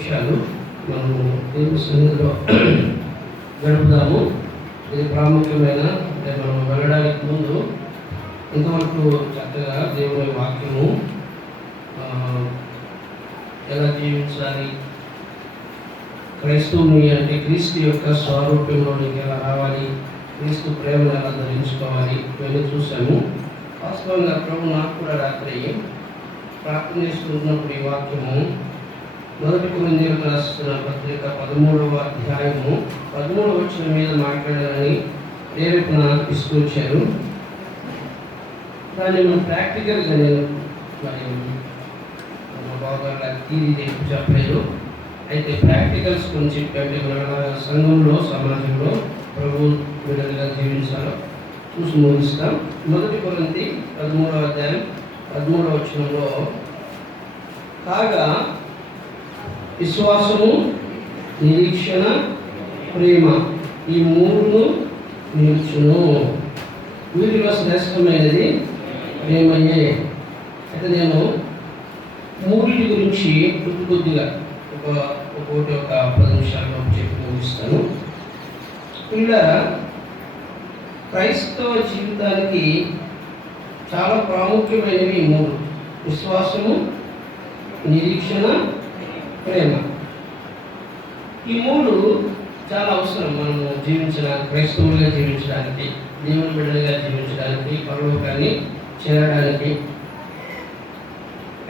నిమిషాలు మనము దేవుని సన్నిధిలో గడుపుదాము. ఇది ప్రాముఖ్యమైన, అంటే మనం వెళ్ళడానికి ముందు ఇంతవరకు చక్కగా దేవుని వాక్యము ఎలా జీవించాలి, క్రైస్తవుని అంటే క్రీస్తు యొక్క స్వరూపంలోనికి ఎలా రావాలి, క్రీస్తు ప్రేమను ఎలా ధరించుకోవాలి, ఇవన్నీ చూసాము. వాస్తవంగా ప్రభు నాకు కూడా రాత్రి ప్రార్థన చేసుకుంటున్నప్పుడు ఈ వాక్యము 1 కొరింథీయులకు రాసిన పత్రిక 13వ అధ్యాయము 13వ వచనం మీద మాట్లాడాలని ప్రేరేపణ తీసుకొచ్చారు. దాన్ని మనం ప్రాక్టికల్గా నేను బాగా తీరి చెప్పలేదు. అయితే ప్రాక్టికల్స్ గురించి చెప్పండి. మన సంఘంలో, సమాజంలో ప్రభు విధంగా జీవించాలో చూసి ముగిస్తాం. 1 కొరింథీ 13వ అధ్యాయం 13వ వచనంలో, కాగా విశ్వాసము, నిరీక్షణ, ప్రేమ ఈ మూడును నిలుచును, వీటిలో శ్రేష్టమైనది ప్రేమయే. అయితే నేను మూడింటి గురించి కొద్దిగా ఒక 10 నిమిషాల్లో చెప్పి ముగిస్తాను. ఇలా క్రైస్తవ జీవితానికి చాలా ప్రాముఖ్యమైనవి ఈ మూడు: విశ్వాసము, నిరీక్షణ, ప్రేమ. ఈ మూడు చాలా అవసరం మనము జీవించడానికి, క్రైస్తవులుగా జీవించడానికి, దేవుని బిడ్డలుగా జీవించడానికి, పరలోకాన్ని చేరడానికి.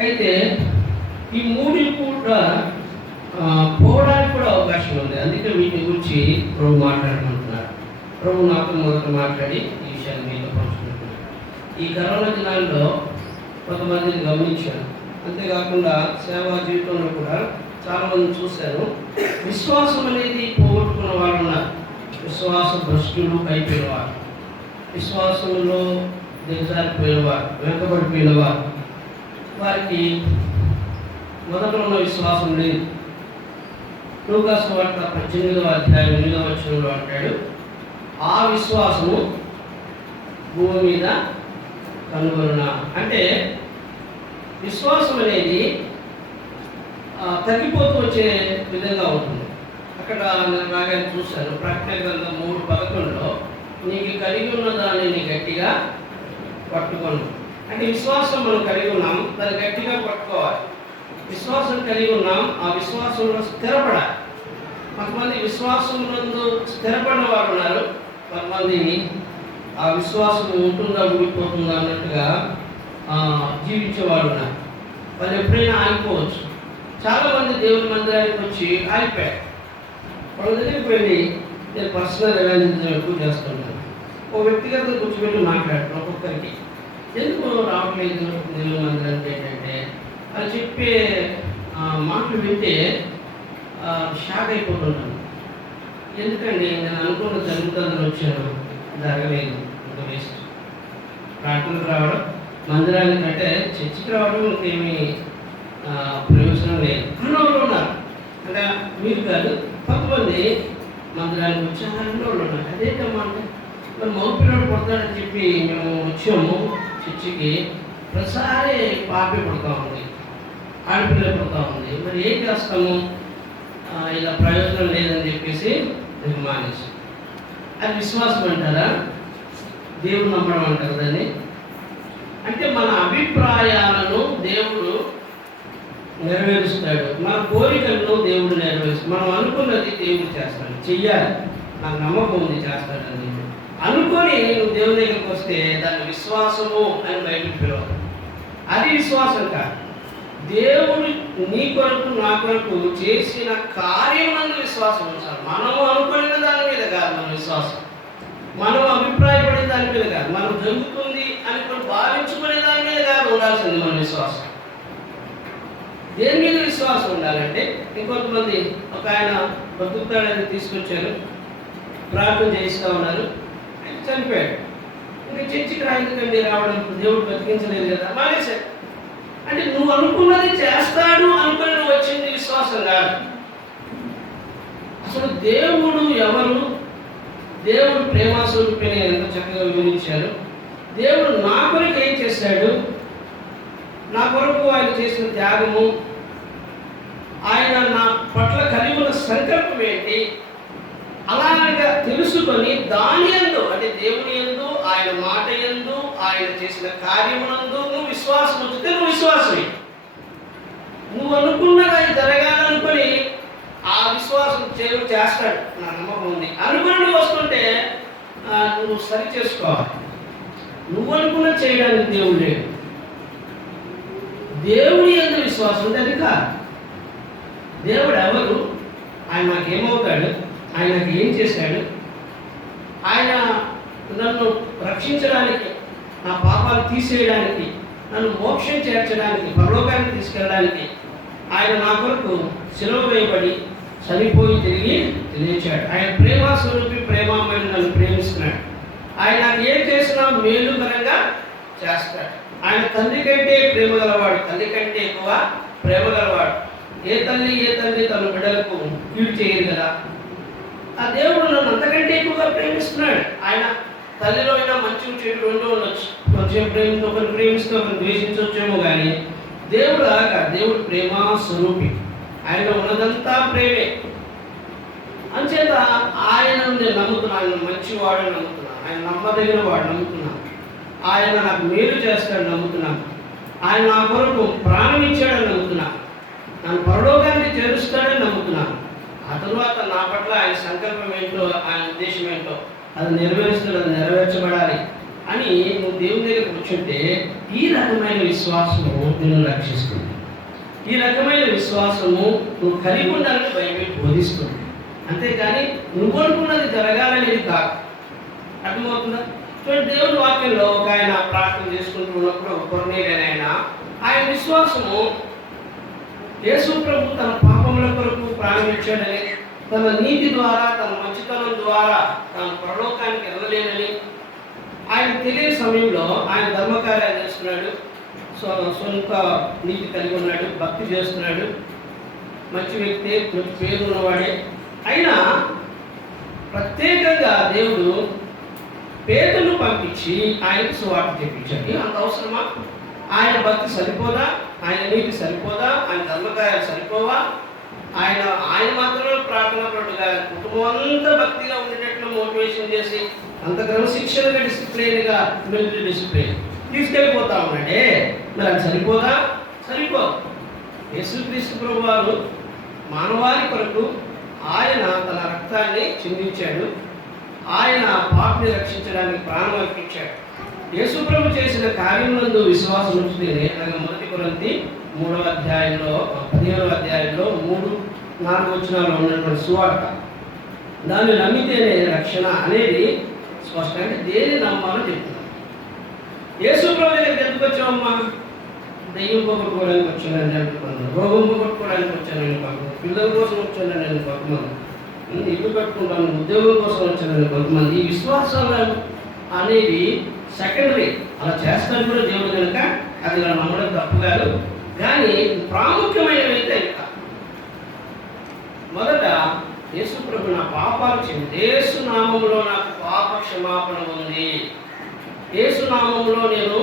అయితే ఈ మూడు కూడా పోవడానికి కూడా అవకాశం ఉంది. అందుకే వీటి గురించి ప్రభు మాట్లాడమంటున్నారు. ప్రభు నాతో మొదట మాట్లాడి ఈ విషయాన్ని మీతో పంచుకుంటున్నారు. ఈ కరోనా దినాల్లో కొంతమందిని గమనించాను. అంతేకాకుండా సేవా జీవితంలో కూడా చాలామంది చూశాను. విశ్వాసం అనేది పోగొట్టుకున్న వారు ఉన్నారు. విశ్వాస భ్రష్టులు అయిపోయినవారు, విశ్వాసంలో దిగజారిపోయినవారు, వెనుకబడిపోయినవారు. వారికి మొదట ఉన్న విశ్వాసం లేదు. లూకా సువార్త 18వ అధ్యాయం 8వ వచనంలో అంటాడు, ఆ విశ్వాసము భూమి మీద కనుగొనునా. అంటే విశ్వాసం అనేది తగ్గిపోతూ వచ్చే విధంగా ఉంటుంది. అక్కడ నేను బాగా చూశాను. ప్రకటన గ్రంథం 3:11లో, నీకు కలిగి ఉన్న దానిని గట్టిగా పట్టుకోను. అంటే విశ్వాసం మనం కలిగి ఉన్నాం, దాన్ని గట్టిగా పట్టుకోవాలి. విశ్వాసం కలిగి ఉన్నాం, ఆ విశ్వాసంలో స్థిరపడాలి. కొంతమంది విశ్వాసంలో స్థిరపడిన వారు ఉన్నారు, కొంతమంది ఆ విశ్వాసం ఉంటుందా ఊడిపోతుందా అన్నట్టుగా జీవించేవారు ఉన్నారు. వాళ్ళు ఎప్పుడైనా ఆగిపోవచ్చు. చాలామంది దేవుని మందిరానికి వచ్చి ఆగిపోయారు. వాళ్ళ దగ్గరికి వెళ్ళి నేను పర్సనల్ ఎవాంజలిజం ఎక్కువ చేస్తున్నాను. ఒక వ్యక్తిగతంగా కూర్చోబెట్టి మాట్లాడతాను. ఒక్కొక్కరికి ఎందుకు రావట్లేదు దేవుని మందిరానికి ఏంటంటే అది చెప్పే మాటలు వింటే షాక్ అయిపోతున్నాను. ఎందుకండి నేను అనుకున్న జరుగుతుందని వచ్చాను, జరగలేదు, ఇంకా వేస్ట్. ప్రార్థనకు రావడం, మందిరానికి అంటే చర్చికి రావడం ఇంకేమీ ప్రయోజనం లేదు అన్నోళ్ళు ఉన్నారు. అంటే మీరు కాదు, కొంతమంది మందిరానికి వచ్చి అన్నోళ్ళు ఉన్నారు. అదేంటమ్మా అంటే మరి మగపిల్లడు పుడతాడని చెప్పి మేము వచ్చాము చర్చికి, ప్రతిసారి పాపే పుడతా ఉంది, ఆడపిల్ల పుడతా ఉంది, మరి ఏం చేస్తాము, ఇలా ప్రయోజనం లేదని చెప్పేసి నేను మానేసి. అది విశ్వాసం అంటారా? దేవుడు నమ్మడం అంటారు దాన్ని. అంటే మన అభిప్రాయాలను దేవుడు నెరవేరుస్తాడు, మన కోరికలను దేవుడు నెరవేరుస్తాడు. మనం అనుకున్నది దేవుడు చేస్తాడు, చెయ్యాలి, నాకు నమ్మకం ఉంది చేస్తాడని అనుకొని నువ్వు దేవుని దగ్గరికి వస్తే దాన్ని విశ్వాసము అని బయటకు పిలవాలి. అది విశ్వాసం కాదు. దేవుడు నీ కొరకు నా కొరకు చేసిన కార్యమునందు విశ్వాసం ఉంచాలి. మనము అనుకున్న దాని మీద కాదు మన విశ్వాసం, మనం అభిప్రాయపడే దాని మీద కాదు, మనం జరుగుతుంది అని కూడా భావించుకునే దాని మీద కాదు ఉండాల్సింది మన విశ్వాసం. దేని మీద విశ్వాసం ఉండాలంటే, ఇంకొంతమంది ఒక ఆయన బతుకుతాడని తీసుకొచ్చారు, ప్రార్థన చేస్తూ ఉన్నారు, ఆయన చనిపోయాడు. ఇంకా చర్చికి రాయించకండి రావడం, దేవుడు బతికించలేదు కదా, మానేశాడు. అంటే నువ్వు అనుకున్నది చేస్తాడు అనుకుని నువ్వు వచ్చింది విశ్వాసం కాదు. అసలు దేవుడు ఎవరు, దేవుడు ప్రేమాస్వరూపిణి ఎంత చక్కగా వివరించారు. దేవుడు నా కొరకు ఏం చేశాడు, నా కొరకు ఆయన చేసిన త్యాగము, ఆయన ఏంటి అలాగా తెలుసుకొని దాని యందు, అంటే దేవుని యందు, ఆయన మాట యందు, ఆయన చేసిన కార్యమునందు నువ్వు విశ్వాసం ఉంచితే నువ్వు విశ్వాసమే. నువ్వు అనుకున్నది జరగాలనుకొని ఆ విశ్వాసం చేస్తాడు, నా నమ్మకం ఉంది అనుకుని నువ్వు వస్తుంటే నువ్వు సరి చేసుకోవాలి. నువ్వు అనుకున్నది చేయడానికి దేవుడు లేడు. దేవుడి యందు విశ్వాసం ఉంటే అది కాదు. దేవుడు ఎవరు, ఆయన నాకేమవుతాడు, ఆయన నాకు ఏం చేశాడు, ఆయన నన్ను రక్షించడానికి, నా పాపాలు తీసేయడానికి, నన్ను మోక్షం చేర్చడానికి, పరలోకానికి తీసుకెళ్ళడానికి ఆయన నా కొరకు సిలువ వేయబడి చనిపోయి తిరిగి లేచాడు. ఆయన ప్రేమ స్వరూపి, ప్రేమామయుడు, నన్ను ప్రేమిస్తున్నాడు. ఆయన నాకు ఏం చేసినా మేలుకరంగా చేస్తాడు. ఆయన తండ్రి కంటే ప్రేమ గలవాడు, తల్లి కంటే ఎక్కువ ప్రేమ గలవాడు. ఏ తల్లి తన బిడ్డలకు కీడు చేయదు కదా. ఆ దేవుడు నన్ను అంతకంటే ఎక్కువగా ప్రేమిస్తున్నాడు. ఆయన తల్లిలో అయినా మంచి చెడు రెండో ఉండొచ్చు. కొంచెం ప్రేమతో ఒకరిని ప్రేమిస్తూ ఒకరిని ద్వేషించవచ్చేమో, కానీ దేవుడు అలాగా, దేవుడు ప్రేమ స్వరూపి. ఆయన ఉన్నదంతా ప్రేమే. అంచేత ఆయనను నేను నమ్ముతున్నాను. ఆయన మంచివాడని నమ్ముతున్నాను, ఆయన నమ్మదగిన వాడు నమ్ముతున్నాను, ఆయన నాకు మేలు చేస్తాడని నమ్ముతున్నాను, ఆయన నా కొరకు ప్రాణం ఇచ్చాడని నమ్ముతున్నాను, నన్ను పరలోకానికి చేరుస్తాడని నమ్ముతున్నాను. ఆ తరువాత నా పట్ల ఆయన సంకల్పం ఏంటో, ఆయన ఉద్దేశం ఏంటో అది నెరవేరుస్తాడు, అది నెరవేర్చబడాలి అని నువ్వు దేవుని దగ్గర కూర్చుంటే ఈ రకమైన విశ్వాసము నిన్ను రక్షిస్తుంది. ఈ రకమైన విశ్వాసము నువ్వు కలిగి ఉండాలని బైబిల్ బోధిస్తుంది. అంతేకాని నువ్వు అనుకున్నది జరగాలనేది కాదు. అర్థమవుతుందా? చూడండి, దేవుని వాక్యంలో ఒక ఆయన ప్రార్థన చేసుకుంటూ ఉన్నప్పుడు కొర్నేలియు ఆయన విశ్వాసము యేసు ప్రభు తన పాపముల కొరకు ప్రాణం ఇచ్చాడని, తన నీతి ద్వారా, తన మంచితనం ద్వారా తాను పరలోకానికి వెళ్ళలేనని ఆయన తెలియని సమయంలో ఆయన ధర్మకార్యాలు చేస్తున్నాడు, సొంత నీతి కలిగి ఉన్నాడు, భక్తి చేస్తున్నాడు, మంచి వ్యక్తి, మంచి పేరు ఉన్నవాడే. అయినా ప్రత్యేకంగా దేవుడు పేతురును పంపించి ఆయనకు సువార్త చెప్పించాడు. అంత అవసరమా? ఆయన భక్తి సరిపోదా? ఆయన నీతి సరిపోదా? ఆయన ధర్మకార్యాలు సరిపోవా? ఆయన మాత్రమే ప్రార్థనాపరుడుగా కుటుంబం అంతా భక్తిగా ఉండేటట్లు మోటివేషన్ చేసి అంత క్రమశిక్షణగా, డిసిప్లిన్గా, మిలిటరీ డిసిప్లిన్ తీసుకెళ్ళిపోతా ఉన్నాడే, మరి అది సరిపోదా? సరిపోదు. యేసుక్రీస్తు ప్రభు వారు మానవాళి కొరకు ఆయన తన రక్తాన్ని చిందించాడు. ఆయన పాపిని రక్షించడానికి ప్రాణం అర్పించాడు. యేసు ప్రభు చేసిన కార్యములందు విశ్వాసం ఉంచితేనే, అనగా 1 కొరింథీ 3వ అధ్యాయంలో 15వ అధ్యాయంలో 3-4 వచనాల్లో ఉన్నటువంటి సువార్త, దాన్ని నమ్మితేనే రక్షణ అనేది స్పష్టంగా దేని నమ్మాలో చెప్తున్నాను. యేసు ప్రభు దగ్గరికి ఎందుకు వచ్చామమ్మా? దెయ్యం పోగొట్టుకోవడానికి వచ్చానని అనుకున్నాను, రోగం పోగొట్టుకోవడానికి వచ్చానని కొంతమంది, పిల్లల కోసం వచ్చానని కొంతమంది, ఇల్లు కట్టుకుంటాను, ఉద్యోగం కోసం వచ్చానని కొంతమంది. ఈ విశ్వాసాలు అనేవి సెకండరీ, అలా చేస్తాను కూడా దేవుడు కనుక అది ఇలా నమ్మడం తప్పు కాదు, కానీ ప్రాముఖ్యమైనవి అయితే ఇంకా మొదట యేసు ప్రభు నా పాపాలు క్షమించి, యేసు నామములో నాకు పాప క్షమాపణ ఉంది, యేసు నామములో నేను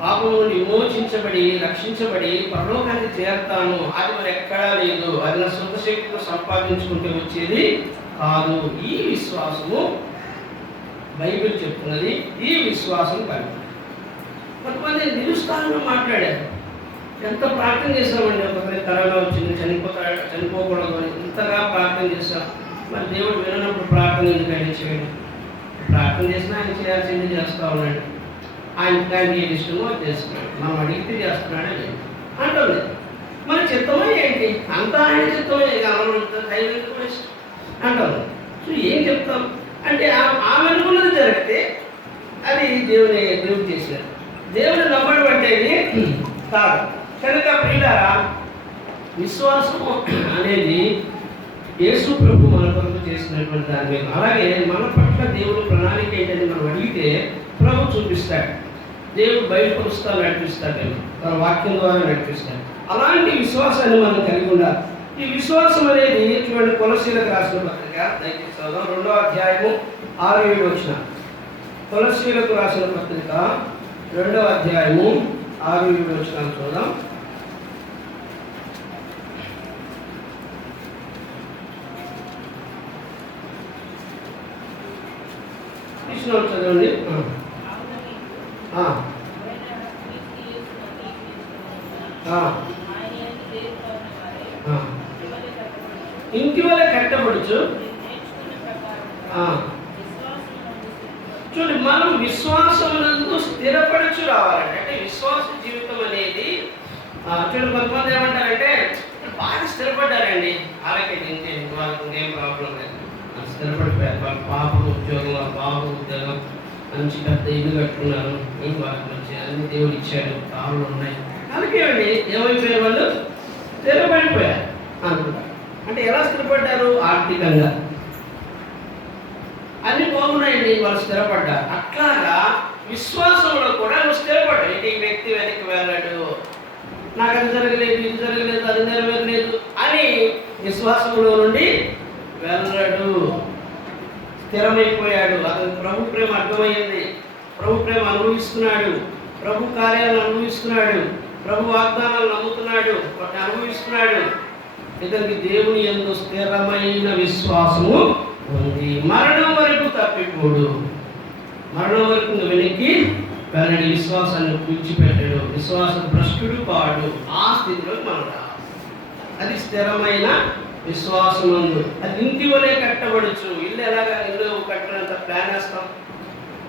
పాపం నుండి విమోచించబడి రక్షించబడి పరలోకానికి చేరతాను. అది మరి ఎక్కడా లేదు, అది నా సొంత శక్తితో సంపాదించుకుంటే వచ్చేది కాదు. ఈ విశ్వాసము బైబిల్ చెప్తున్నది, ఈ విశ్వాసం కలిగి. కొంతమంది నిరుత్సాహంగా మాట్లాడారు. ఎంత ప్రార్థన చేశామండి, ఒకరికి కరోనా వచ్చింది, చనిపోకూడదు అని ఇంతగా ప్రార్థన చేశాం. మరి దేవుడు వినప్పుడు ప్రార్థన ఎందుకంటే చేయడం? ప్రార్థన చేసినా ఆయన చేయాల్సింది చేస్తూ ఉన్నాడు. ఆయనకి ఏది ఇష్టమో అది చేస్తున్నాడు, మనం అడిగితే చేస్తున్నాడే లేదు అంటుంది. మన చిత్తమో ఏంటి? అంతా ఆయన చిత్తమే, ధైర్యం ఇష్టం అంటుంది. సో ఏం చెప్తాం అంటే ఆమె అనుకున్నది జరిగితే అది దేవుడు చేశారు. దేవుడు నమ్మడం అంటే కాదు. కనుక ప్రియులారా, విశ్వాసము అనేది యేసు ప్రభు మన కొరకు చేసినటువంటి దాని మీద. అలాగే మన పట్ల దేవుడు ప్రణాళిక ఏంటని మనం అడిగితే ప్రభు చూపిస్తాడు. దేవుడు బయటపరుస్తాడు, నడిపిస్తాడు, తన వాక్యం ద్వారా నడిపిస్తాడు. అలాంటి విశ్వాసాన్ని మనం కలిగి ఉండాలి. ఈ విశ్వాసం అనేది చూడండి, కొలస్సీలకు రాసిన పత్రిక దయచేసి చదువుదాం. 2వ అధ్యాయము 6-7 వచనం. కొలస్సీలకు రాసిన పత్రిక 2వ అధ్యాయము 6-7 వచనాలు చూద్దాం. వచ్చిన చదవండి. ఇంటి వల్ల కట్టబడుచు. చూడండి, మనం విశ్వాసమునందు స్థిరపడుచు రావాలంటే, అంటే విశ్వాస జీవితం అనేది చూడండి, కొంతమంది ఏమంటారంటే బాగా స్థిరపడ్డారండి, ఆరోగ్యం వాళ్ళకి ఏం ప్రాబ్లం లేదు, స్థిరపడిపోయారు, వాళ్ళ పాప ఉద్యోగం, వాళ్ళ బాబు ఉద్యోగం, మంచి పెద్ద ఇల్లు కట్టుకున్నారు, వాళ్ళకి మంచి అన్ని దేవుడు ఇచ్చాడు, కావులు ఉన్నాయి, అలాగే అండి ఏమైపోయారు, వాళ్ళు స్థిరపడిపోయారు అనుకుంటారు. అంటే ఎలా స్థిరపడ్డారు? ఆర్థికంగా అన్ని బాగున్నాయండి, వాళ్ళు స్థిరపడ్డారు. అట్లాగా విశ్వాసంలో కూడా నువ్వు స్థిరపడ్డావు. ఈ వ్యక్తి వెనక్కి వెళ్ళాడు, నాకు అది జరగలేదు, ఇది జరగలేదు, అది నెరవేరలేదు అని విశ్వాసంలో నుండి వెళ్ళాడు, స్థిరమైపోయాడు. అతను ప్రభు ప్రేమ అర్థమైంది, ప్రభు ప్రేమ అనుభవిస్తున్నాడు, ప్రభు కార్యాలను అనుభవిస్తున్నాడు, ప్రభు వాగ్దానాలు నమ్ముతున్నాడు, అనుభవిస్తున్నాడు. ఇతనికి దేవుని యందు స్థిరమైన విశ్వాసము ఉంది. మరణం వరకు తప్పిపోడు, మరణం వరకు వెనక్కి వెళ్ళని విశ్వాసాన్ని విడిచిపెట్టాడు, విశ్వాస భ్రష్టుడు కాడు. ఆ స్థితిలోకి మనం రావాలి. అది స్థిరమైన విశ్వాసం. అది ఇంటి వలె కట్టబడచ్చు. ఇల్లు ఎలాగా, ఇల్లు కట్టినంత ప్లాన్ వేస్తాం.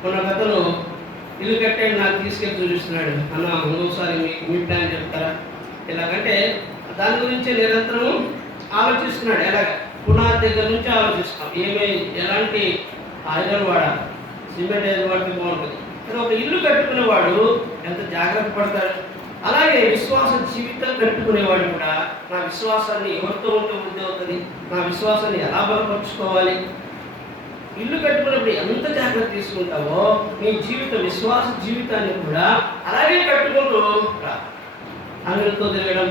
మన కథను ఇల్లు కట్టాడు, నాకు తీసుకెళ్ళి చూపిస్తున్నాడు, అన్న ఇంకోసారి మీ ప్లాన్ చెప్తారా ఎలాగంటే దాని గురించి నిరంతరం ఆలోచిస్తున్నాడు. ఎలాగ పునాది దగ్గర నుంచి ఆలోచిస్తాం, ఎలాంటి ఐరన్ వాడాలి, సిమెంట్ ఏది వాడితే బాగుంటుంది. కానీ ఒక ఇల్లు కట్టుకునేవాడు ఎంత జాగ్రత్త పడతాడు. అలాగే విశ్వాస జీవితం కట్టుకునేవాడు కూడా నా విశ్వాసాన్ని ఎవరితో ఉంటే వృద్ధి అవుతుంది, నా విశ్వాసాన్ని ఎలా బలపరుచుకోవాలి. ఇల్లు కట్టుకున్నప్పుడు ఎంత జాగ్రత్త తీసుకుంటావో నీ జీవితం, విశ్వాస జీవితాన్ని కూడా అలాగే కట్టుకుంటూ అందరితో తిరగడం,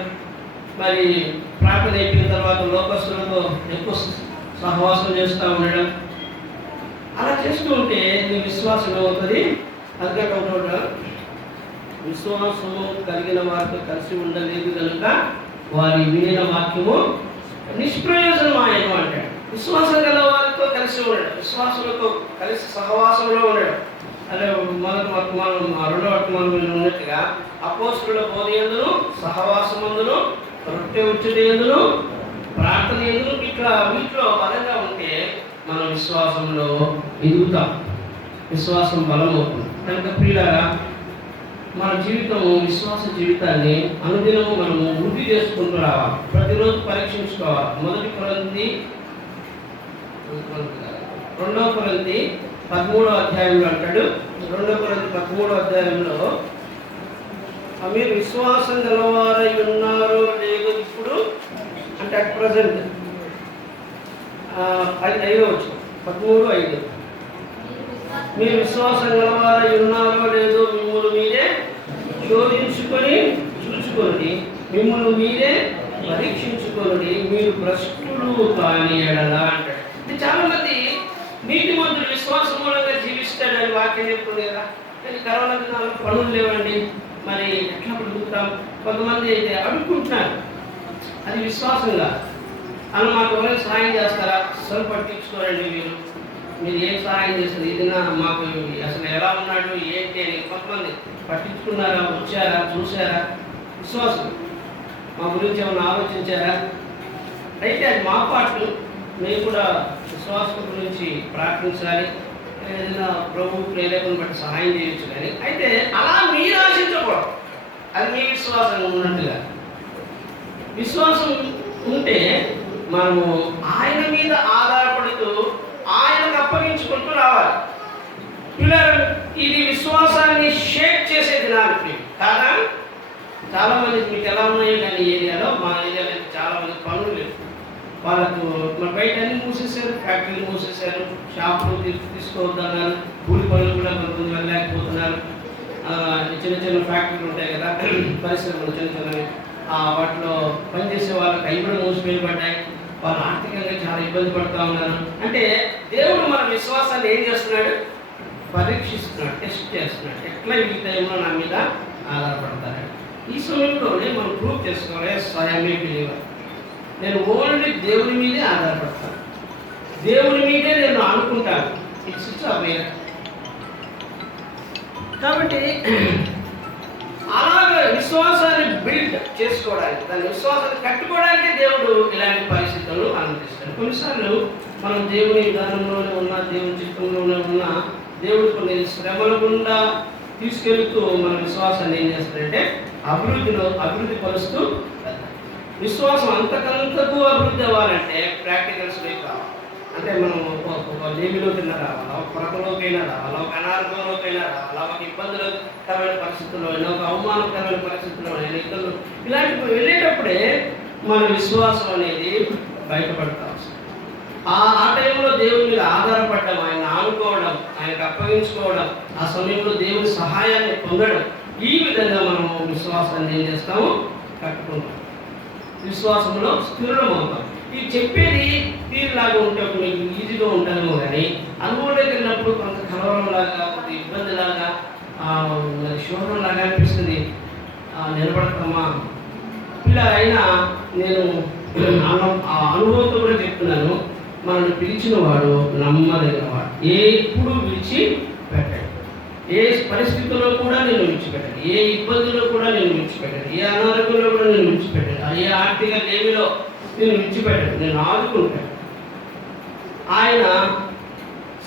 మరి ప్రార్థన అయిపోయిన తర్వాత లోకస్తులతో ఎక్కువ సహవాసం చేస్తూ ఉండడం, అలా చేస్తూ ఉంటే నీ విశ్వాసం ఏమవుతుంది? అందుకే విశ్వాసము కలిగిన వారితో కలిసి ఉండలేదు కనుక వారి వినిన వాక్యము నిష్ప్రయోజనం ఆయన అంటాడు. విశ్వాసం గల వారితో కలిసి ఉండడం, విశ్వాసులతో కలిసి సహవాసంలో ఉండడం. అదే మొదటి వర్తమానం, రెండో వర్తమానం ఉన్నట్టుగా అపోస్తుల బోధ యందును, సహవాసమందును, రొట్టె ఉచ్చుట యందును, ప్రార్థన యందును, వీటిలో బలంగా ఉంటే మనం విశ్వాసంలో ఎదుగుతాం, విశ్వాసం బలమవుతుంది. కనుక ప్రియులారా, మన జీవితము, విశ్వాస జీవితాన్ని అనుదినము మనము వృద్ధి చేసుకుంటూ రావాలి, ప్రతిరోజు పరీక్షించుకోవాలి. 1 కొరింథీ 13వ అధ్యాయంలో అంటాడు, 2 కొరింథీ 13వ అధ్యాయంలో మీరు విశ్వాసం గలవారై ఉన్నారో లేదో ఇప్పుడు అంటే అట్ ప్రజెంట్ 13:5 మీరు విశ్వాసం గలవారై ఉన్నారో లేదో మిమ్మల్ని మీరే శోధించుకొని చూచుకొని, మిమ్మల్ని మీరే పరీక్షించుకొని, మీరు భ్రష్టులు కాని ఎడల అంటాడు. చాలా మంది నీతిమంతులు విశ్వాసం మూలంగా జీవిస్తాడని వాక్యం చెప్తుంది కదా. కానీ కరోనా దినాల్లో పనులు లేవండి, మరి ఎట్లా బ్రతుకుతాం? కొంతమంది అయితే అడుక్కుంటున్నారు, అది విశ్వాసంగా. అన్న మాకు ఎవరైనా సహాయం చేస్తారా? అసలు పట్టించుకోరండి, మీరు ఏం సహాయం చేస్తారు, ఇది మాకు అసలు ఎలా ఉన్నాడు ఏంటి అని. కొంతమంది పట్టించుకున్నారా, వచ్చారా, చూసారా? విశ్వాసం మా గురించి ఏమైనా ఆలోచించారా? అయితే అది మా పాటు, మేము కూడా విశ్వాసం గురించి ప్రార్థించాలి, ఏదైనా ప్రభు ప్రేరేపణ బట్టి సహాయం చేయొచ్చు. కానీ అయితే అలా మీరు ఆశించకూడదు, అది మీ విశ్వాసం ఉన్నట్టుగా. విశ్వాసం ఉంటే మనము ఆయన మీద ఆధారపడుతూ ఆయనకు అప్పగించుకుంటూ రావాలి. ఇది విశ్వాసాన్ని షేక్ చేసే దినాలు కాదా? చాలా మందికి మీకు ఎలా ఉన్నాయో కానీ ఏరియాలో, మా ఏరియాలో చాలా మంది పనులు లేవు. వాళ్ళకు మన బయట అన్ని మూసేశారు, ఫ్యాక్టరీలు మూసేశారు, షాపులు తీసుకోవద్దన్నారు, కూలి పనులు కూడా కొంతమంది వెళ్ళలేకపోతున్నారు. చిన్న చిన్న ఫ్యాక్టరీలు ఉంటాయి కదా, పరిశ్రమలు చిన్న చిన్నవి, వాటిలో పనిచేసే వాళ్ళకి అవి కూడా మూసివేయబడ్డాయి. వాళ్ళు ఆర్థికంగా చాలా ఇబ్బంది పడుతూ ఉన్నారు. అంటే దేవుడు మన విశ్వాసాన్ని ఏం చేస్తున్నాడు? పరీక్షిస్తున్నాడు, టెస్ట్ చేస్తున్నాడు. ఎట్లా ఈ టైంలో నా మీద ఆధారపడతారు. ఈ సమయంలోనే మనం ప్రూవ్ చేసుకోవాలి, స్వయమే బిలీవర్, నేను ఓన్లీ దేవుని మీదే ఆధారపడతాను, దేవుని మీదే నేను అనుకుంటాను. ఇట్స్ ఇట్స్ అవే కాబట్టి అలాగ విశ్వాసాన్ని బిల్డ్ చేసుకోవడానికి, దాని విశ్వాసాన్ని కట్టుకోవడానికి దేవుడు ఇలాంటి పరిస్థితులను అనుమతిస్తాడు. కొన్నిసార్లు మనం దేవుని విధానంలోనే ఉన్న, దేవుని చిత్తంలోనే ఉన్న, దేవుడు కొన్ని శ్రమల గుండా తీసుకెళ్తూ మన విశ్వాసాన్ని ఏం చేస్తాడంటే అభివృద్ధి పరుస్తూ విశ్వాసం అంతకంతకు అభివృద్ధి అవ్వాలంటే ప్రాక్టికల్స్ కావాలి. అంటే మనం ఒక లేమిలోకైనా రావాలా, ఒక కొరతలోకైనా రావాలా, ఒక అనారోగ్యంలోకైనా రావాలా, ఒక ఇబ్బందులకరమైన పరిస్థితుల్లో అయినా, ఒక అవమానకరమైన పరిస్థితుల్లో అయినా, ఇతరులు ఇలాంటి వెళ్ళేటప్పుడే మన విశ్వాసం అనేది బయటపడతా వస్తుంది. ఆ టైంలో దేవుని మీద ఆధారపడడం, ఆయన ఆనుకోవడం, ఆయనకు అప్పగించుకోవడం, ఆ సమయంలో దేవుని సహాయాన్ని పొందడం, ఈ విధంగా మనము విశ్వాసాన్ని ఏం చేస్తాము, కట్టుకుంటాం. విశ్వాసంలో స్థిరం అవుతాం. ఇది చెప్పేది తీరులాగా ఉంటే మీకు ఈజీగా ఉంటానేమో కానీ అనుభవంలోకి వెళ్ళినప్పుడు కొంత కలవరంలాగా, కొంత ఇబ్బందిలాగా, శోధనలాగా అనిపిస్తుంది. నిలబడతామా ఇలా అయినా నేను ఆ అనుభవంతో కూడా చెప్తున్నాను. మనల్ని పిలిచిన వాడు నమ్మదగిన వాడు, ఎప్పుడు విడిచి పెట్టాడు. ఏ పరిస్థితుల్లో కూడా నేను విడిచిపెట్టాను, ఏ ఇబ్బందుల్లో కూడా నేను విడిచిపెట్టాను, ఏ అనారోగ్యంలో కూడా నేను విడిచిపెట్టాను, ఏ ఆర్థిక లేమిలో నేను విడిచిపెట్టాను, నేను ఆదుకుంటాను. ఆయన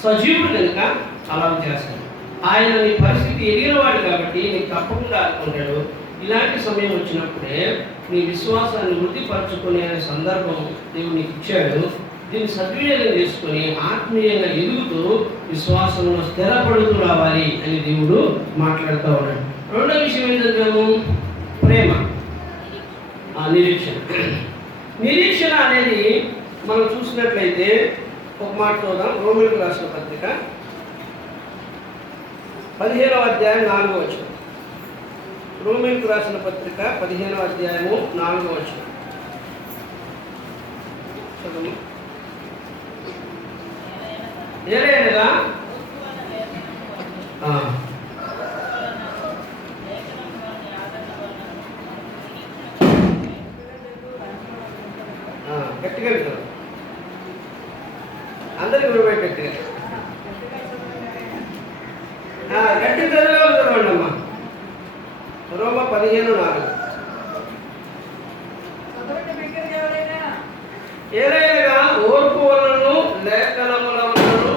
సజీవుడు కనుక అలా చేస్తాడు. ఆయన నీ పరిస్థితి ఎదిగినవాడు కాబట్టి నీకు తప్పకుండా ఆదుకుంటాడు. ఇలాంటి సమయం వచ్చినప్పుడే నీ విశ్వాసాన్ని వృద్ధిపరచుకునే సందర్భం దేవుడు నీకు ఇచ్చాడు. దీన్ని సద్వినియోగం చేసుకుని ఆత్మీయంగా ఎదుగుతూ విశ్వాసంలో స్థిరపడుతూ రావాలి అని దేవుడు మాట్లాడుతూ ఉన్నాడు. రెండో విషయం ఏంటంటే ప్రేమ, నిరీక్షణ. నిరీక్షణ అనేది మనం చూసినట్లయితే ఒక మాట చూద్దాం. రోమీయులకు రాసిన పత్రిక 15వ అధ్యాయం 4వ వచనం. రోమీయులకు రాసిన పత్రిక 15వ అధ్యాయము 4వ వచనం చదువు. ఏలయనగా గట్టిగా అందరికి విడబెట్టి గట్టి చదవండి అమ్మా. రోమ 15:4. ఏలైనగా ఓర్పు వలన లేఖనముల వలన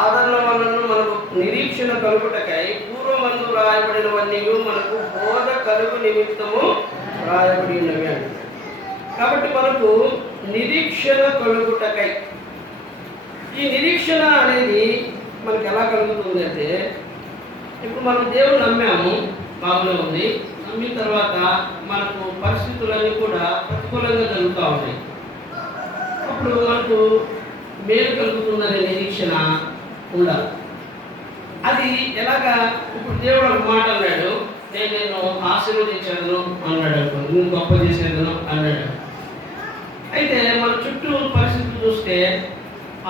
ఆదరణ వలన మనకు నిరీక్షణ కలుగుటకై పూర్వమందు రాయబడినవన్నీ మనకు బోధ కలుగు నిమిత్తము రాయబడి ఉన్నవి అంటారు. కాబట్టి మనకు నిరీక్షణ కలుగుటకై, ఈ నిరీక్షణ అనేది మనకు ఎలా కలుగుతుంది అంటే, ఇప్పుడు మనం దేవుడు నమ్మాము, బాగానే ఉంది. నమ్మిన తర్వాత మనకు పరిస్థితులన్నీ కూడా ప్రతికూలంగా జరుగుతూ ఉంటాయి. అప్పుడు మనకు మేలు కలుగుతుందనే నిరీక్షణ ఉండాలి. అది ఎలాగా? ఇప్పుడు దేవుడు ఒక మాట అన్నాడు, నేను ఆశీర్వదించాను అన్నాడు, నేను గొప్ప చేసేదను అన్నాడు. అయితే మన చుట్టూ పరిస్థితులు చూస్తే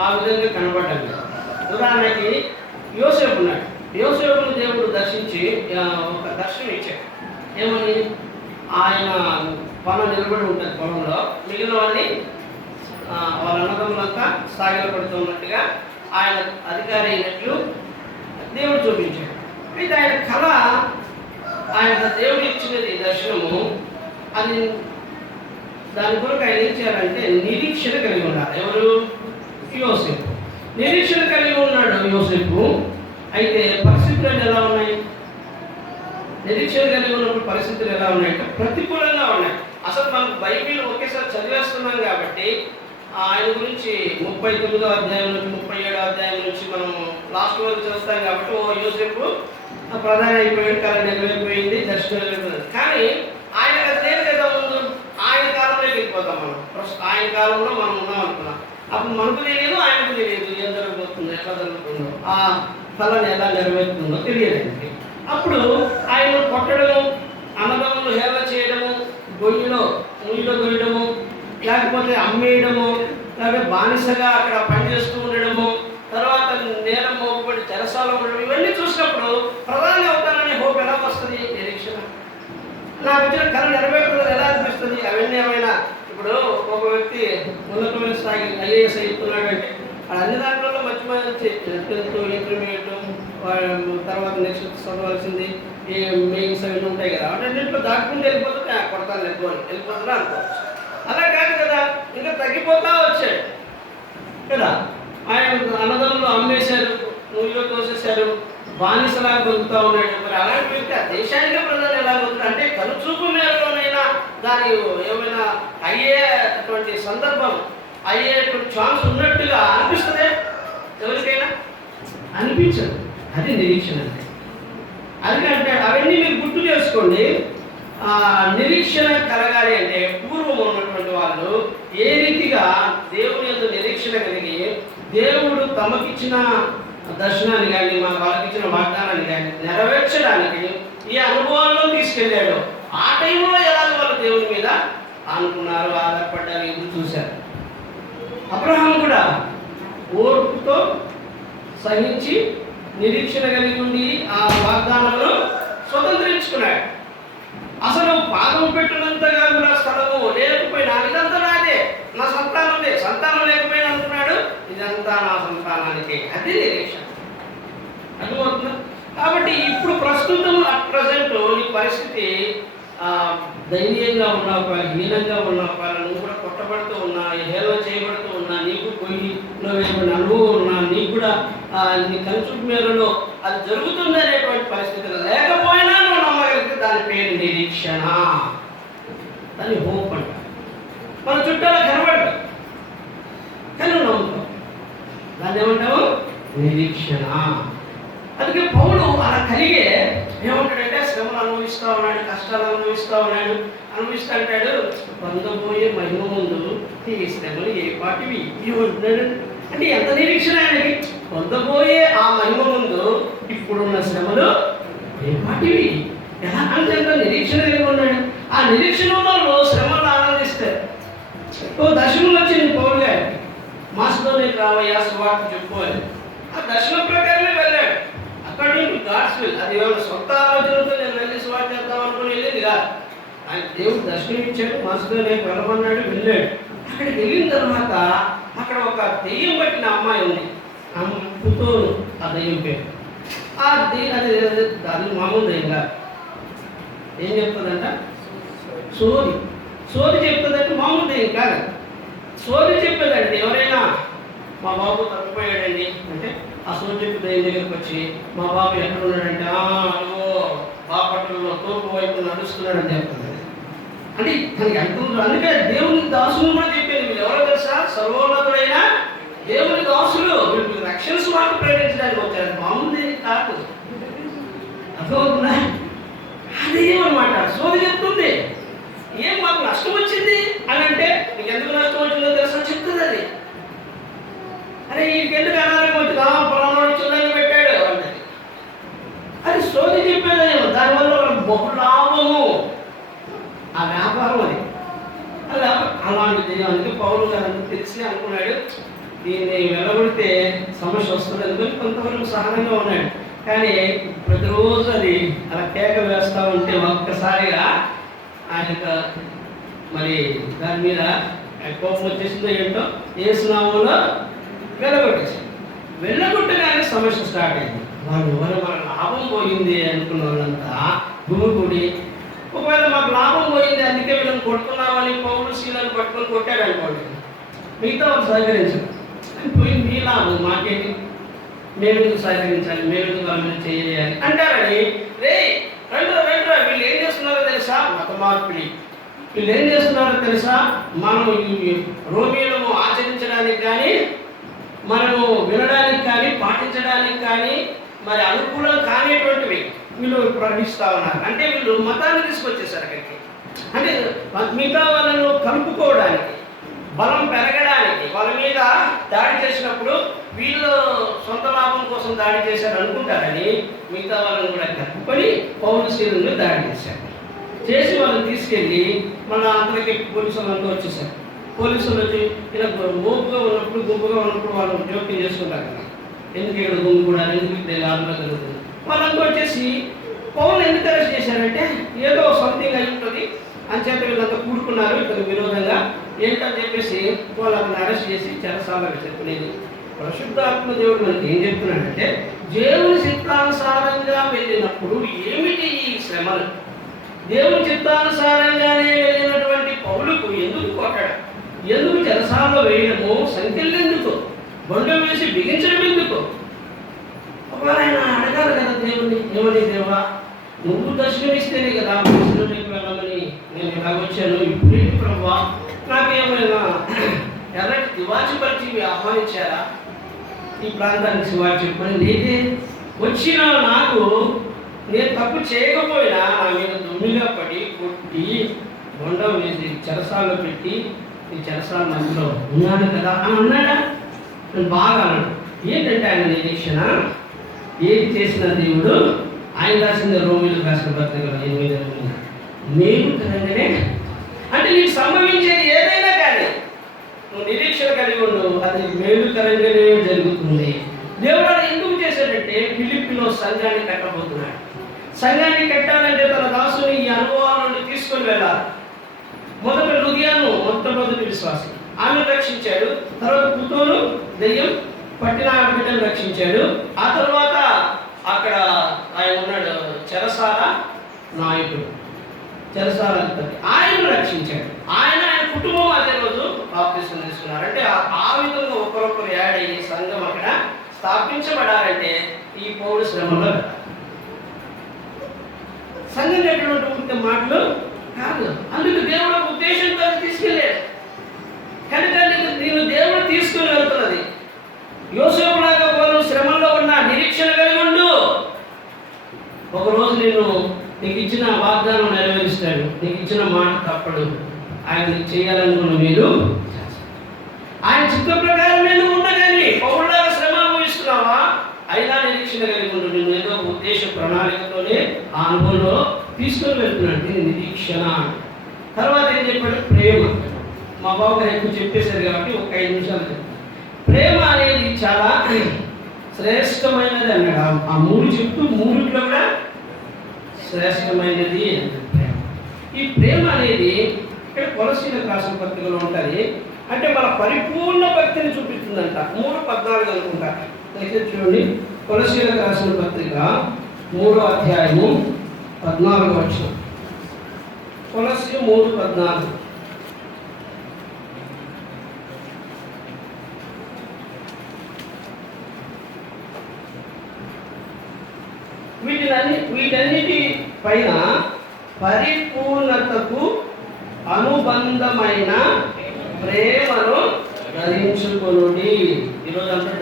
ఆ విధంగా కనబడ్డాడు. ఉదాహరణకి యోసేపు ఉన్నాడు. యోసేపును దేవుడు దర్శించి ఒక దర్శనం ఇచ్చాడు. ఏమని? ఆయన పొలం నిలబడి ఉంటుంది, పొలంలో మిగిలినవన్నీ వాళ్ళ అన్నదమ్ములంతా సాగిలపడుతున్నట్టుగా ఆయన అధికారి అయినట్లు దేవుడు చూపించాడు. అయితే ఆయన కళ, ఆయన దేవుడు ఇచ్చినది దర్శనము, అది దాని కొరకు ఆయన ఏం చేయాలంటే నిరీక్షణ కలిగి ఉన్నారు. ఎవరు? యోసేపు. నిరీక్షణ కలిగి ఉన్నాడు యోసేపు. అయితే పరిస్థితులు ఎలా ఉన్నాయి? నిరీక్షణ కలిగి ఉన్నప్పుడు పరిస్థితులు ఎలా ఉన్నాయంటే ప్రతికూలంగా ఉన్నాయి. అసలు మనం బైబిల్ ఒకేసారి చదివేస్తున్నాం కాబట్టి ఆయన గురించి 39వ అధ్యాయం నుంచి 37వ అధ్యాయం నుంచి మనం లాస్ట్ వరకు చూస్తాం కాబట్టి ఓ యోసేపు ప్రధాన అయిపోయాడు, కాలం నెరవేరిపోయింది, దర్శనం. కానీ ఆయన లేదు కదా ముందు, ఆయన కాలంలోకి వెళ్ళిపోతాం మనం. ఆయన కాలంలో మనం ఉన్నాం అనుకున్నాం. అప్పుడు మనకు తెలియదు, ఆయనకు తెలియదు ఏం జరుగుతుందో, ఎట్లా జరుగుతుందో, ఆ కళను ఎలా నెరవేరుతుందో తెలియదు. అప్పుడు ఆయన కొట్టడము, అన్నదమ్ములు హేళన చేయడము, ముయ్యిలో గొయ్యడము, లేకపోతే అమ్మేయడము, లేకపోతే బానిసగా అక్కడ పనిచేస్తూ ఉండడము, తర్వాత నేరం మోపబడి చెరసాల ఉండడం, ఇవన్నీ చూసినప్పుడు ప్రధాని అవుతాననే హోప్ ఎలా వస్తుంది? నిరీక్షణ. నాకు వచ్చిన కళ నెరవేరుతుందని ఎలా అనిపిస్తుంది? అవన్నీ ఏమైనా ఇప్పుడు ఒక వ్యక్తి ఉన్నతమైన స్థాయి IAS అవుతున్నాడంటే అన్ని దాంట్లో మంచి మంచి 10th ఇంటర్మీడియట్ తర్వాత నెక్స్ట్ చదవాల్సింది ఈ మెయిన్స్ అవి ఉంటాయి కదా, వాటన్నింటిలో దాటుకుంటూ వెళ్ళిపోతుంటే కొడతాను వెళ్ళిపోతున్నా అనుకోవచ్చు. అలా కాదు కదా, ఇంకా తగ్గిపోతా వచ్చాడు కదా. ఆయన అన్నదమ్ములు అమ్మేశారు, నువ్వులో తోసేశారు, బానిసలాగా బతుకుతా ఉన్నాడు. మరి అలాంటి వ్యక్తి ఆ దేశానికి ప్రజలు ఎలా బతుకుతారు అంటే కనుచూపు మేరలోనైనా దాని ఏమైనా అయ్యేటువంటి సందర్భం, అయ్యేటువంటి ఛాన్స్ ఉన్నట్టుగా అనిపిస్తుందే ఎవరికైనా? అనిపించదు. అది నిరీక్షణ అంటే. అందుకంటే అవన్నీ మీరు గుర్తు చేసుకోండి. నిరీక్షణ కలగాలి అంటే పూర్వం ఉన్నటువంటి వాళ్ళు ఏ రీతిగా దేవుని యొక్క నిరీక్షణ కలిగి దేవుడు తమకిచ్చిన దర్శనాన్ని కానీ వాళ్ళకి ఇచ్చిన వాగ్దానాన్ని కానీ నెరవేర్చడానికి ఈ అనుభవాల్లో తీసుకెళ్ళాడు. ఆ టైంలో ఎలాగ వాళ్ళు దేవుని మీద అనుకున్నారు, ఆధారపడ్డారు, ఎదురు చూశారు. అబ్రహాం కూడా ఓర్పుతో సహించి నిరీక్షణ కలిగి ఉండి ఆ వాగ్దానంలో స్వతంత్రించుకున్నాడు. అసలు పాదం పెట్టినంతగా కూడా స్థలము లేకపోయినా ఇదంతా నాదే, నా సంతానమే, సంతానం లేకపోయినా అనుకున్నాడు ఇదంతా నా సంతానానికి. అది నిరీక్షణ. అర్థమవుతుందా? కాబట్టి ఇప్పుడు ప్రస్తుతం అట్ ప్రజెంట్ నీ పరిస్థితి దైన్యంగా ఉన్నావు, హీనంగా ఉన్నావు, నువ్వు కూడా కొట్టబడుతూ ఉన్నా, హేళన చేయబడుతూ ఉన్నా, నీకు పొయ్యిలో వేయబడిన అనుభవం ఉన్నా, నీకు కూడా నీ కనుచూపు మేరలో అది జరుగుతుంది అనేటువంటి పరిస్థితులు లేకపోయినా నువ్వు నమ్మగలిగితే దాని పేరు నిరీక్షణ. దాన్ని హోప్ అంట. మన చుట్టాలు కనబడదు కానీ నువ్వు నమ్ముతావు, దాన్ని ఏమంటావు? నిరీక్షణ. అందుకే పౌలు అలా కలిగే ఏమంటాడంటే శ్రమలు అనుభవిస్తూ ఉన్నాడు, కష్టాలు అనుభవిస్తూ ఉన్నాడు, అనుభవిస్తూ అంటాడు పొందబోయే మహిమ ముందు ఈ శ్రమలు ఏ పాటివి ఏమంటున్నాడు అంటే ఎంత నిరీక్షణ ఆయనకి. పొందబోయే ఆ మహిమ ముందు ఇప్పుడున్న శ్రమలు ఏ పాటివి, ఎలా అంటే ఎంత నిరీక్షణ కలిగి ఉన్నాడు. ఆ నిరీక్షణలో శ్రమలు ఆనందిస్తారు. దర్శనం వచ్చింది పౌలు గారికి, మాస్తో నేను రావయ్యా సువార్త చెప్పుకోవాలి. ఆ దర్శనం ప్రకారమే వెళ్ళాడు. According to God's will. అది ఏమైనా సొంత ఆలోచనతో నేను వెళ్ళి సువార్త చేద్దాం అనుకుని వెళ్ళేది కాదు. ఆయన దేవుడు దర్శనం ఇచ్చాడు, మాస్తో నేను వెళ్ళమన్నాడు, వెళ్ళాడు. అక్కడికి వెళ్ళిన తర్వాత అక్కడ ఒక దెయ్యం పట్టిన అమ్మాయి ఉంది. పుతోను ఆ దెయ్యం పేరు. అది మామూలు దెయ్యం కాదు. ఏం చెప్తుందంట? సోది చెప్తుందంటే మామూలు దెయ్యం కాదు. సోది చెప్పేదండి. ఎవరైనా మా బాబు తప్పిపోయాడండి అంటే ఆ సోది చెప్పే దెయ్యం దగ్గరికి వచ్చి మా బాబు ఎక్కడ ఉన్నాడంటే అదిగో బాపట్లలో తూర్పు వైపు నడుస్తున్నాడు అని చెప్తుంది. అంటే తనకి అంటుంది. అందుకే దేవుని దాసులు కూడా చెప్పేది. వీళ్ళు ఎవరో తెలుసా? సర్వోన్నతుడైన దేవుని దాసులు. వీళ్ళు రక్షణ స్వార్థ ప్రకటించడానికి వచ్చారు. మామూలు కాదు. అర్థమవుతుందా? అదేమన్నమాట సోది చెప్తుంది. ఏం మాకు నష్టం వచ్చింది అని అంటే నీకు ఎందుకు నష్టం వచ్చిందో తెలుసా చెప్తుంది. అది అరే వీటికెందుకు అనారోగ్యం వచ్చిందా పొలంలో చిల్లని పెట్టాడు అంటే అది సోది చెప్పేదేమో. దానివల్ల వాళ్ళకి బహు లాభము ఆ వ్యాపారం. అది అలాంటి దెయ్యానికి పౌలు గారు తెలిసి అనుకున్నాడు దీన్ని వెళ్ళగొడితే సమస్య వస్తుంది అనుకుని కొంతవరకు సహనంగా ఉన్నాడు. కానీ ప్రతిరోజు అది అలా కేక వేస్తూ ఉంటే ఒక్కసారిగా ఆయన మరి దాని మీద కోపం వచ్చేసిందో ఏంటో ఏసునామంలో వెళ్ళగొట్టగానే సమస్య స్టార్ట్ అయింది. వాళ్ళు ఎవరు మన లాభం పోయింది అనుకున్న వాళ్ళంతా గుమిగూడి ఒకవేళ మాకు లాభం పోయింది అందుకే వీళ్ళని కొడుతున్నామని పౌలు శీలను పట్టుకొని కొట్టాడు అనుకోండి, మిగతా వాళ్ళు సహకరించారు. పోయింది మీ లాభం మాకేంటి, మేము ఎందుకు సహకరించాలి, మేము ఎందుకు వాళ్ళ మీద చేయాలి అంటారని రే రండ్రా వీళ్ళు ఏం చేస్తున్నారో తెలుసా? మత మార్పిడి. వీళ్ళు ఏం చేస్తున్నారో తెలుసా? మనము రోమీలను ఆచరించడానికి కానీ మనము వినడానికి కానీ పాటించడానికి కానీ మరి అనుకూలం కానిటువంటివి వీళ్ళు ప్రకటిస్తూ ఉన్నారు. అంటే వీళ్ళు మతాన్ని తీసుకొచ్చేసారు అక్కడికి. అంటే మిగతా వాళ్ళను కలుపుకోవడానికి, బలం పెరగడానికి వాళ్ళ మీద దాడి చేసినప్పుడు వీళ్ళు సొంత లాభం కోసం దాడి చేశారు అనుకుంటారని మిగతా వాళ్ళని కూడా కలుపుకొని పౌలు శీలను దాడి చేశారు. చేసి వాళ్ళని తీసుకెళ్ళి మన అతనికి పోలీసు వాళ్ళంతా వచ్చేసారు. పోలీసులు వచ్చి ఇలా గుంపుగా ఉన్నప్పుడు వాళ్ళు జోక్యం చేసుకుంటారు కదా, ఎందుకు ఇక్కడ గుంపు కూడా ఎందుకు ఇక్కడ ఆందోళన జరుగుతుంది. వాళ్ళంతా వచ్చేసి పౌలు ఎందుకు అరెస్ట్ చేశారంటే ఏదో సంథింగ్ అయి ఉంటుంది అని చెప్పి వీళ్ళంతా కూడుకున్నారు ఇతనికి విరోధంగా ఏంటని చెప్పేసి వాళ్ళు అతను అరెస్ట్ చేసి చెరసాలలో చెప్పుకునేది పరిశుద్ధాత్మ దేవుడు మనకి ఏం చెప్తున్నాడంటే, దేవుని చిత్తానుసారంగా వెళ్ళినప్పుడు ఏమిటి ఈ శ్రమలు? దేవుని చిత్తానుసారంగానే వెళ్ళినటువంటి పౌలుకు ఎందుకు కొట్టడం, ఎందుకు చెరసాలలో వేయడము, సంఖ్యలు ఎందుకు, బొండం వేసి బిగించడం ఎందుకు? ఒకవేళ ఆయన అడగాలి కదా దేవుని, ఏమని, దేవా నువ్వు దర్శనమిస్తేనే కదా మనుషులకి వెళ్ళమని నేను ఇలా వచ్చాను, ఇప్పుడేంటి ప్రభువా నాకేమైనా ఎర్రటి తివాచి పరిచి ఆహ్వానించారా ఈ ప్రాంతానికి శివారు చెప్పని? లేదే, వచ్చిన నాకు నేను తప్పు చేయకపోయినా నా మీద దుమ్మిగా పడి కొట్టి బొండం వేసి చెరసాల్లో పెట్టి ఈ చెరసాల మధ్యలో ఉన్నాను కదా అని అన్నాడా? నేను బాగా అన్నాడు. ఏంటంటే ఆయన నిరీక్షణ, ఏది చేసిన దేవుడు, ఆయన రాసిన రోమిలకు రాసిన పత్రికలో 8 మేలు కలంగానే, అంటే నీకు సంభవించేది ఏదైనా కానీ నువ్వు నిరీక్షణ కలిగి ఉండు, అది మేలుకరంగానే జరుగుతుంది. దేవుడు ఎందుకు చేశాడంటే, ఫిలిప్పీలో సంఘాన్ని కట్టబోతున్నాడు. సంఘాన్ని కట్టాలంటే తన దాసుని ఈ అనుభవాల నుండి తీసుకొని వెళ్ళాలి. మొదట లుదియాను మొట్టమొదటి విశ్వాసం, ఆమె రక్షించాడు. తర్వాత పుతోను దెయ్యం పట్టిన బిడ్డను రక్షించాడు. ఆ తర్వాత అక్కడ ఆయన ఉన్నాడు చెరసాల నాయకుడు, చెరసాల అధిపతి, ఆయనను రక్షించాడు. ఆయన కుటుంబం అదే రోజు బాప్తిసం తీసుకున్నారు. అంటే ఆ విధంగా ఒకరొకరు యాడ్ అయ్యి సంఘం అక్కడ స్థాపించబడాలంటే ఈ పౌరు శ్రమలో సంఘం ఎటువంటి మాటలు కాదు. అందుకు దేవుడు ఉద్దేశంతో తీసుకెళ్ళాడు కనుక నేను దేవుడు తీసుకుని వెళ్తున్నది. యోసేపులాగా వాళ్ళు శ్రమంలో ఉన్న నిరీక్షణ కలిగి ఉండు. ఒకరోజు నీకు ఇచ్చిన వాగ్దానం నెరవేరుస్తాడు, నీకు ఇచ్చిన మాట తప్పడు. ఆయన చేయాలనుకున్న మీరు ఆయన చిత్త ప్రకారం నువ్వు ఉండగాని పౌరులాగా శ్రమ అనుభవిస్తున్నావా, అయినా నిరీక్షణ కలిగి ఉండు. నేను ఏదో ఉద్దేశ ప్రణాళికతోనే ఆ అనుభవంలో తీసుకొని వెళ్తున్నాడు. దీన్ని నిరీక్షణ. తర్వాత ఏం చెప్పాడు? ప్రేమ. మా బాబు గారు ఎక్కువ చెప్పేశారు కాబట్టి ఒక 5 నిమిషాలు చెప్తాను. ప్రేమ అనేది చాలా శ్రేష్టమైనది అన్నాడు. ఆ 3 చెప్తూ 3 కూడా శ్రేష్టమైనది ప్రేమ. ఈ ప్రేమ అనేది ఇక్కడ కొలసీలకు రాసిన పత్రికలో ఉంటుంది. అంటే మన పరిపూర్ణ భక్తిని చూపిస్తుందంట. 3:14 అనుకుంటా. దయచేసి చూడండి, కొలసీలకు రాసిన పత్రిక 3వ అధ్యాయము 14వ వచనం. కొలసీ 3:14. వీటన్నిటి పైన పరిపూర్ణతకు అనుబంధమైన ప్రేమను ధరించుకొనుడి. ఈరోజు అంతా